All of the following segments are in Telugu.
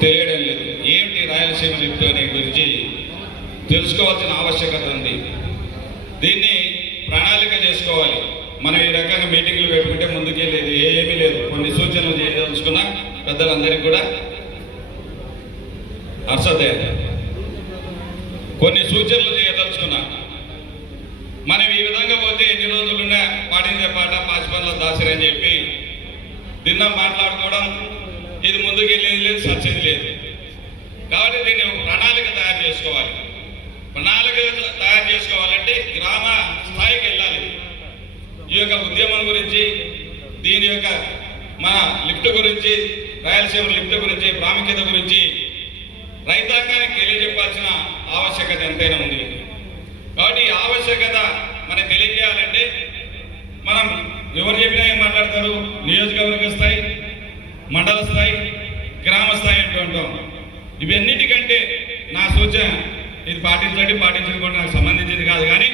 తెలియడం లేదు. ఏంటి రాయలసీమ లిఫ్ట్ అనే గురించి తెలుసుకోవాల్సిన ఆవశ్యకత ఉంది. దీన్ని ప్రణాళిక చేసుకోవాలి. మనం ఈ రకంగా మీటింగ్లు పెట్టుకుంటే ముందుకెళ్ళేది ఏమీ లేదు. కొన్ని సూచనలు చేయదలుచుకున్నా పెద్దలందరికీ కూడా అర్సదే కొన్ని సూచనలు చేయదలుచుకున్నా. మనం ఈ విధంగా పోతే ఎన్ని రోజులున్నా పాడిందే పాట పాచిపల్ల దాసరి అని చెప్పి నిన్న మాట్లాడుకోవడం, ఇది ముందుకెళ్ళేది లేదు, సచ్చేది లేదు. కాబట్టి దీన్ని ప్రణాళిక తయారు చేసుకోవాలి. ప్రణాళిక తయారు చేసుకోవాలంటే గ్రామ స్థాయికి వెళ్ళాలి. ఈ యొక్క ఉద్యమం గురించి, దీని యొక్క మన లిఫ్ట్ గురించి, రాయలసీమ లిఫ్ట్ గురించి, ప్రాముఖ్యత గురించి రైతాంగానికి తెలియజెప్పాల్సిన ఆవశ్యకత ఎంతైనా ఉంది. కాబట్టి ఈ ఆవశ్యకత మనకు తెలియజేయాలంటే మనం ఎవరు చెప్పినా ఏం మాట్లాడతారు, నియోజకవర్గ స్థాయి, మండల స్థాయి, గ్రామ స్థాయి అంటూ ఉంటాం. ఇవన్నిటికంటే నా సూచన, ఇది పాటించకపోతే నాకు సంబంధించింది కాదు, కానీ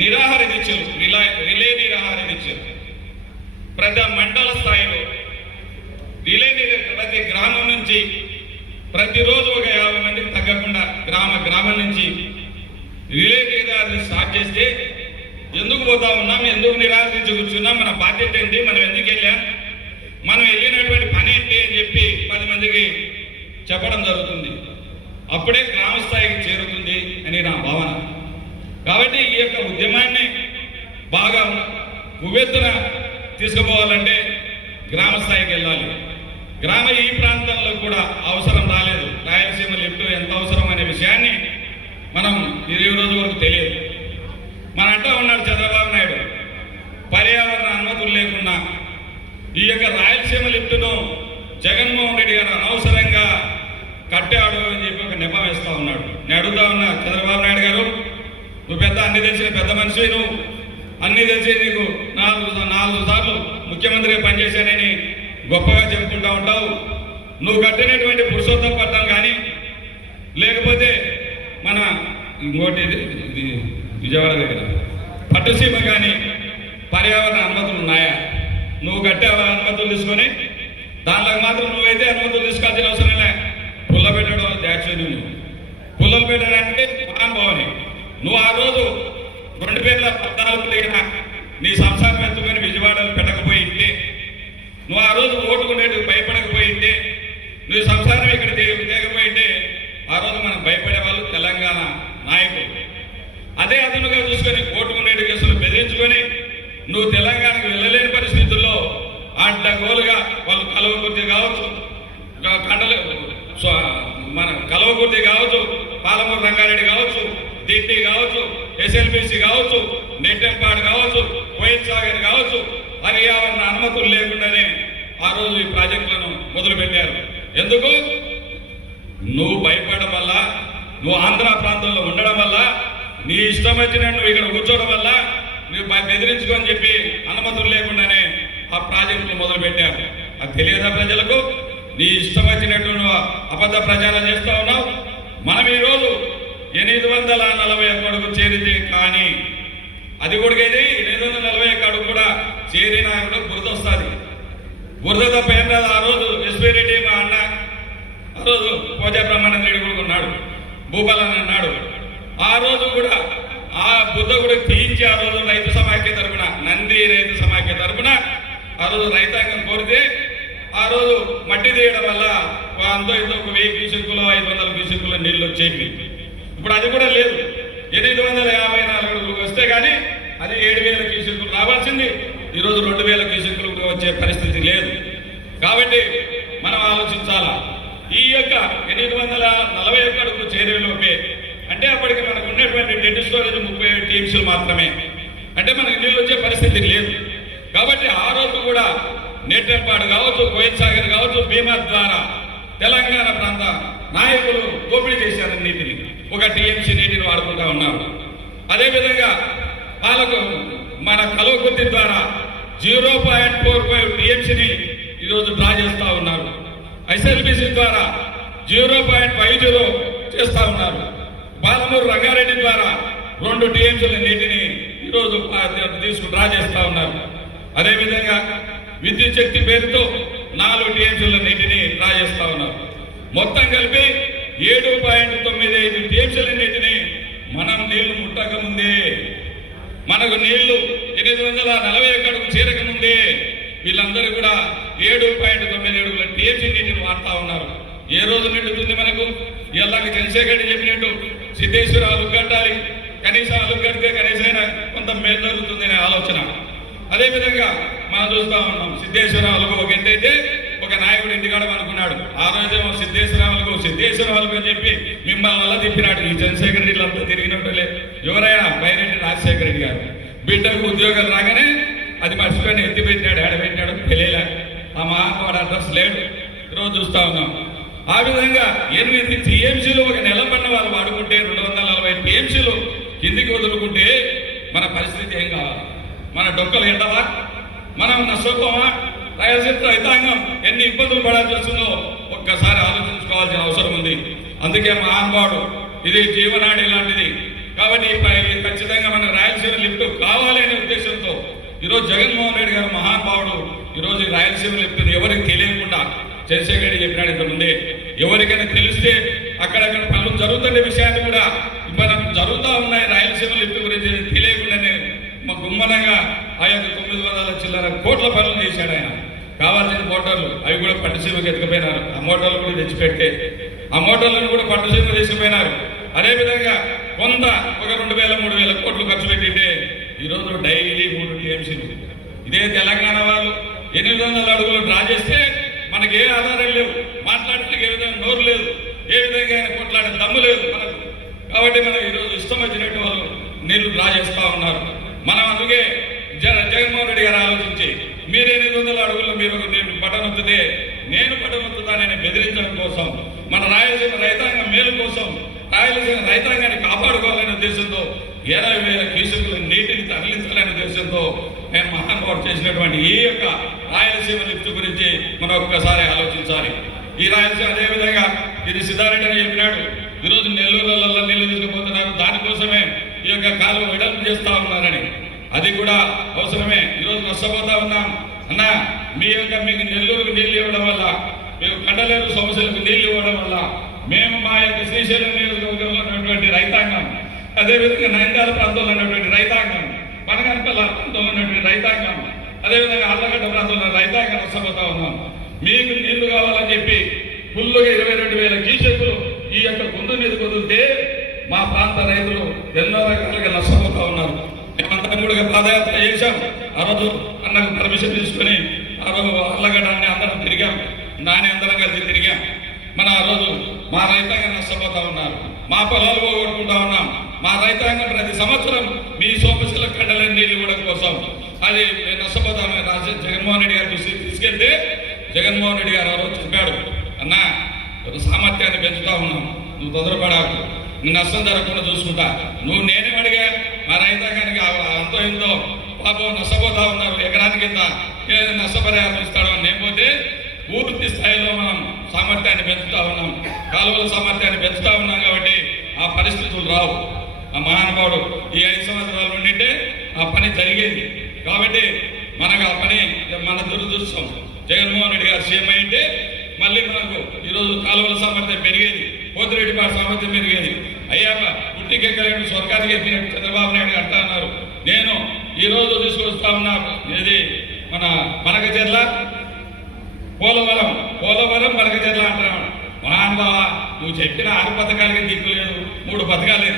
నిరాహార దీక్షలు, రిలే నిరాహార దీక్షలు ప్రతి మండల స్థాయిలో ప్రతి గ్రామం నుంచి ప్రతిరోజు ఒక 50 మందికి తగ్గకుండా గ్రామం నుంచి రిలే నిరాహార స్టార్ట్ చేస్తే ఎందుకు పోతా ఉన్నాం, ఎందుకు నిరాకరించి కూర్చున్నాం, మన బాధ్యత ఏంటి, మనం ఎందుకు వెళ్ళాం, మనం వెళ్ళినటువంటి పని ఏంటి అని చెప్పి 10 మందికి చెప్పడం జరుగుతుంది. అప్పుడే గ్రామ స్థాయికి చేరుతుంది అని నా భావన. కాబట్టి ఈ యొక్క ఉద్యమాన్ని బాగా ఉవ్వెత్తున తీసుకుపోవాలంటే గ్రామ స్థాయికి వెళ్ళాలి. ఈ ప్రాంతంలో కూడా అవసరం రాలేదు. రాయలసీమ లిఫ్ట్ ఎంత అవసరం అనే విషయాన్ని మనం ఈ రోజు వరకు తెలియదు. మన అంటూ ఉన్నాడు చంద్రబాబు నాయుడు, పర్యావరణ అనుమతులు లేకుండా ఈ యొక్క రాయలసీమ లిఫ్ట్ను జగన్మోహన్ రెడ్డి గారు అనవసరంగా కట్టాడు అని చెప్పి ఒక నెపం వేస్తా ఉన్నాడు. నేను అడుగుతా ఉన్నా, చంద్రబాబు నాయుడు గారు, నువ్వు అన్ని తెలిసిన పెద్ద మనిషి, నువ్వు అన్ని తెలిసి నీకు 4 సార్లు ముఖ్యమంత్రిగా పనిచేశానని గొప్పగా చెప్పుకుంటా ఉంటావు. నువ్వు కట్టినటువంటి పురుషోత్తం పట్టణం కానీ, లేకపోతే మన ఇంకోటి ఇది విజయవాడ దగ్గర పట్టుసీమ కానీ పర్యావరణ అనుమతులు ఉన్నాయా? నువ్వు కట్టే అనుమతులు తీసుకొని దానిలోకి మాత్రం నువ్వైతే అనుమతులు తీసుకోవాల్సిన అవసరం లే. పుల్ల పెట్టడం దాక్షిణ్యం, నువ్వు పుల్లలు పెట్టడానికి మహానుభావని. నువ్వు ఆ రోజు 2014 దిగిన నీ సంసారం ఎత్తుకొని విజయవాడలు పెట్టకపోయింటే, నువ్వు ఆ రోజు ఓటుకునేందుకు భయపడకపోయింటే, నువ్వు సంసారం ఇక్కడ దిగకపోయింటే ఆ రోజు మనం భయపడే వాళ్ళు తెలంగాణ నాయకులు. అదే అదనుగా చూసుకొని ఓటుకునేటి కేసులు బెదిరించుకొని నువ్వు తెలంగాణకు వెళ్ళలేని పరిస్థితుల్లో అడ్డగోలుగా వాళ్ళు కలవకుర్తి కావచ్చు, మన కలవకుర్తి కావచ్చు, పాలమూరు రంగారెడ్డి కావచ్చు, దిట్టి కావచ్చు, ఎస్ఎల్బిసి కావచ్చు, నెట్టెంపాడు కావచ్చు, కోయిల్ సాగర్ కావచ్చు, పర్యావరణ అనుమతులు లేకుండానే ఆ రోజు ఈ ప్రాజెక్టులను మొదలుపెట్టారు. ఎందుకు? నువ్వు భయపడడం వల్ల, నువ్వు ఆంధ్ర ప్రాంతంలో ఉండడం వల్ల, నీ ఇష్టం వచ్చినట్టు నువ్వు ఇక్కడ కూర్చోవడం వల్ల నువ్వు బెదిరించుకొని చెప్పి అనుమతులు లేకుండానే ఆ ప్రాజెక్టులు మొదలు పెట్టారు. అది తెలియదా ప్రజలకు? నీ ఇష్టం వచ్చినట్టు నువ్వు అబద్ధ ప్రచారం చేస్తూ ఉన్నావు. మనం ఈరోజు 841 అడుగు చేరితే కానీ, అది కూడా ఇది 841 అడుగు కూడా చేరినా కూడా బురద వస్తుంది. బురద తప్ప ఏం రాదు. ఆ రోజు ఎస్పీ రెడ్డి మా అన్న, ఆ రోజు పోజా బ్రహ్మానంద రెడ్డి కూడా ఉన్నాడు, భూపాలని అన్నాడు. ఆ రోజు కూడా ఆ బుద్ధ కూడా తీయించి ఆ రోజు రైతు సమాఖ్య తరపున, నంది రైతు సమాఖ్య తరపున ఆ రోజు రైతాంగం కోరితే ఆ రోజు మట్టి తీయడం వల్ల అంతో ఇంతో 1000 క్యూసెక్కులు 500 క్యూసెక్కులు నీళ్ళు వచ్చేవి. ఇప్పుడు అది కూడా లేదు. 854 అడుగులకు వస్తే కానీ అది 7000 క్యూసెక్కులు రావాల్సింది ఈరోజు 2000 క్యూసెక్కులు వచ్చే పరిస్థితి లేదు. కాబట్టి మనం ఆలోచించాలా. ఈ యొక్క 841 అడుగులు చేరేలోపే, అంటే అప్పటికి మనకు ఉన్నటువంటి డెడ్ స్టోరేజ్ 37 టీమ్స్లు మాత్రమే, అంటే మనకు నీళ్ళు వచ్చే పరిస్థితి లేదు. కాబట్టి ఆ రోజు కూడా నేటెంపాడు కావచ్చు, కోయిల్ సాగర్ కావచ్చు, భీమా ద్వారా తెలంగాణ ప్రాంత నాయకులు దోపిడీ చేశారు నీటిని. ఒక టీఎంసీ నీటిని వాడుకుంటా ఉన్నారు. అదేవిధంగా వాళ్ళకు మన కలవకుర్తి ద్వారా 0.45 టీఎంసీని ఈరోజు డ్రా చేస్తూ ఉన్నారు. ఎస్ఎల్బిసి ద్వారా 0.50 చేస్తూ ఉన్నారు. పాలమూరు రంగారెడ్డి ద్వారా 2 టీఎంసీల నీటిని ఈరోజు తీసుకు డ్రా చేస్తూ ఉన్నారు. అదేవిధంగా విద్యుత్ శక్తి పేరుతో 4 టీఎంసీల నీటిని డ్రా చేస్తా ఉన్నారు. మొత్తం కలిపి 7.95 టీఎంసీల నీటిని మనం నీళ్లు ముట్టక ముందే, మనకు నీళ్లు 840 ఎకరకు చేరక ముందే వీళ్ళందరూ కూడా 7.97 టీఎంసీ నీటిని వాడుతా ఉన్నారు. ఏ రోజు నిండుతుంది మనకు? ఇలాగ చంద్రశేఖర్ రెడ్డి చెప్పినట్టు సిద్ధేశ్వర అలుగు కట్టాలి, కనీసం అలుగు కడితే కనీసం కొంత మేలు జరుగుతుందనే ఆలోచన. అదేవిధంగా మనం చూస్తా ఉన్నాం, సిద్ధేశ్వర అలుగు ఒక ఎత్తైతే ఒక నాయకుడు ఇంటికాడ అనుకున్నాడు. ఆ రోజేమో సిద్ధేశ్వర అలుగు అని చెప్పి మిమ్మల్ని వల్ల తిప్పినాడు. ఈ చంద్రశేఖర్ రెడ్డి అంతా తిరిగినట్లే ఎవరైనా బైరెడ్డి రాజశేఖర రెడ్డి గారు బిడ్డకు ఉద్యోగాలు రాగానే అది మర్చిపోయిన ఎత్తిపెట్టినాడు, ఆడబెట్టినాడు, తెలియలే. ఆ మహాత్మాడు అడ్రస్ లేడు. ఈరోజు చూస్తా ఉన్నాం. ఆ విధంగా 8 టీఎంసీలు ఒక నెల పడిన వాళ్ళు వాడుకుంటే 240 టీఎంసీలు కిందికి వదులుకుంటే మన పరిస్థితి ఏం కావాలి? మన డొక్కలు ఎండవా? మనం నష్టపోమా? రాయలసీమ రైతాంగం ఎన్ని ఇబ్బందులు పడాల్సి వస్తుందో ఒక్కసారి ఆలోచించుకోవాల్సిన అవసరం ఉంది. అందుకే మహానుభావుడు ఇది జీవనాడి లాంటిది కాబట్టి ఖచ్చితంగా మన రాయలసీమ లిఫ్ట్ కావాలి అనే ఉద్దేశంతో ఈరోజు జగన్మోహన్ రెడ్డి గారు మహానుభావుడు ఈరోజు రాయలసీమ లిఫ్ట్ ఎవరికి తెలియకుండా చంద్రశేఖర్ రెడ్డి చెప్పినాడు ఇంతకుముందే. ఎవరికైనా తెలిస్తే అక్కడక్కడ పనులు జరుగుతున్న విషయాన్ని కూడా మనం జరుగుతూ ఉన్నాయి రాయలసీమ లిఫ్ట్ గురించి తెలియకుండానే మా గుమ్మనంగా ఆ యొక్క 900 చిల్లర కోట్ల పనులు చేశాడు ఆయన. కావాల్సిన మోటార్లు అవి కూడా పట్టుసీమకి ఎత్తుకుపోయినారు. ఆ మోటార్లు కూడా తెచ్చిపెట్టే ఆ మోటార్లను కూడా పట్టుసీమ తీసుకుపోయినారు. అదేవిధంగా కొంత ఒక 2000-3000 కోట్లు ఖర్చు పెట్టింటే ఈరోజు డైలీ 3 టీఎంసీలు. ఇదే తెలంగాణ వాళ్ళు 800 అడుగులు డ్రా చేస్తే మనకి ఏ ఆధారం లేవు, మాట్లాడటానికి ఏ విధంగా నోరు లేదు, ఏ విధంగా ఆయన కొట్లాడే దమ్ము లేదు మనకు. కాబట్టి మనం ఈరోజు ఇష్టం వచ్చినట్టు వాళ్ళు నీళ్లు డ్రా చేస్తూ ఉన్నారు. మనం అందుకే జగన్మోహన్ రెడ్డి గారు ఆలోచించి మీరు 800 అడుగుల్లో మీరు పట్టనొత్తితే నేను పట్టనొత్తుతానని బెదిరించడం కోసం, మన రాయలసీమ రైతాంగం మేలు కోసం, రాయలసీమ రైతాంగాన్ని కాపాడుకోవాలనే ఉద్దేశంతో 20,000 క్యూసెక్కుల నీటిని తరలించాలనే ఉద్దేశంతో నేను మహానుభావుడు చేసినటువంటి ఈ యొక్క రాయలసీమ లిఫ్ట్ గురించి మనం ఒక్కసారి ఆలోచించాలి. ఈ రాయలసీమ అదేవిధంగా ఇది సిద్ధారెడ్డి అని చెప్పినాడు. ఈరోజు నెల్లూరులలో నీళ్లు తీసుకుపోతున్నారు, దానికోసమే ఈ యొక్క కాలువ వెడల్పు చేస్తా ఉన్నారని. అది కూడా అవసరమే. ఈరోజు నష్టపోతా ఉన్నాం అన్న. మీకు నెల్లూరుకు నీళ్లు ఇవ్వడం వల్ల, మీకు కండలేరు సమస్యలకు నీళ్లు ఇవ్వడం వల్ల మేము మా యొక్క శ్రీశైలం నియోజకవర్గంలో ఉన్నటువంటి రైతాంగం, అదేవిధంగా నంద్యాల ప్రాంతంలో ఉన్నటువంటి రైతాంగం, పనగనపల్లి ప్రాంతంలో ఉన్నటువంటి రైతాంగం, అదేవిధంగా అల్లగడ్డ ప్రాంతంలో రైతాంగం నష్టపోతా ఉన్నాం. మీకు నీళ్లు కావాలని చెప్పి ఫుల్లుగా 22,000 క్యూసెక్కులు ఈ యొక్క గుండు మీద కుదిరితే మా ప్రాంత రైతులు ఎన్నో రకాలుగా నష్టపోతా ఉన్నారు. మేమంతా కూడా పాదయాత్ర చేశాం. ఆ రోజు అన్నకు పర్మిషన్ తీసుకుని ఆ రోజు అల్లగడ్డాన్ని అందరం తిరిగాం, నాని అందరం కలిసి తిరిగాం. మన ఆ రోజు మా రైతాంగం నష్టపోతా ఉన్నారు, మా పొలాలు పోగొట్టుకుంటా ఉన్నాం. మా రైతాంగం ప్రతి సంవత్సరం మీ సోమశిల కండల నీళ్ళు ఇవ్వడం కోసం అది నష్టపోతామని జగన్మోహన్ రెడ్డి గారు తీసుకెళ్తే జగన్మోహన్ రెడ్డి గారు ఆ రోజు చెప్పాడు, అన్న సామర్థ్యాన్ని పెంచుతా ఉన్నాం, నువ్వు తొందరపడాకు, నీ నష్టం జరగకుండా చూసుకుంటా. నువ్వు నేనే అడిగా మా రైతాంగానికి అంతో ఎంతో పాపం నష్టపోతా ఉన్నారు, ఎకరానికి ఎంత ఏదైనా నష్టపరిహారం ఇస్తాడో అని. లేకపోతే పూర్తి స్థాయిలో మనం సామర్థ్యాన్ని పెంచుతా ఉన్నాం, కాలువల సామర్థ్యాన్ని పెంచుతా ఉన్నాం. కాబట్టి ఆ పరిస్థితులు రావు. ఆ మహానుభావుడు ఈ 5 సంవత్సరాలు ఉండింటే ఆ పని జరిగేది. కాబట్టి మనకు ఆ పని మన దురదృష్టం. జగన్మోహన్ రెడ్డి గారు సీఎం అయితే మళ్ళీ మనకు ఈరోజు కాలువల సామర్థ్యం పెరిగేది, పోతిరెడ్డిపాటి సామర్థ్యం పెరిగేది. అయ్యాక పుట్టికెక్కలేని స్వర్గానికి ఎక్కినట్టు చంద్రబాబు నాయుడు అంటా అన్నారు. నేను ఈరోజు తీసుకొస్తా ఉన్నా ఇది మన మనకచెర్ల పోలవరం మనకచెర్ల అంటున్నాడు. మహానుభావ, నువ్వు చెప్పిన 6 పథకాలకి దిక్కు లేదు, 3 పథకాలు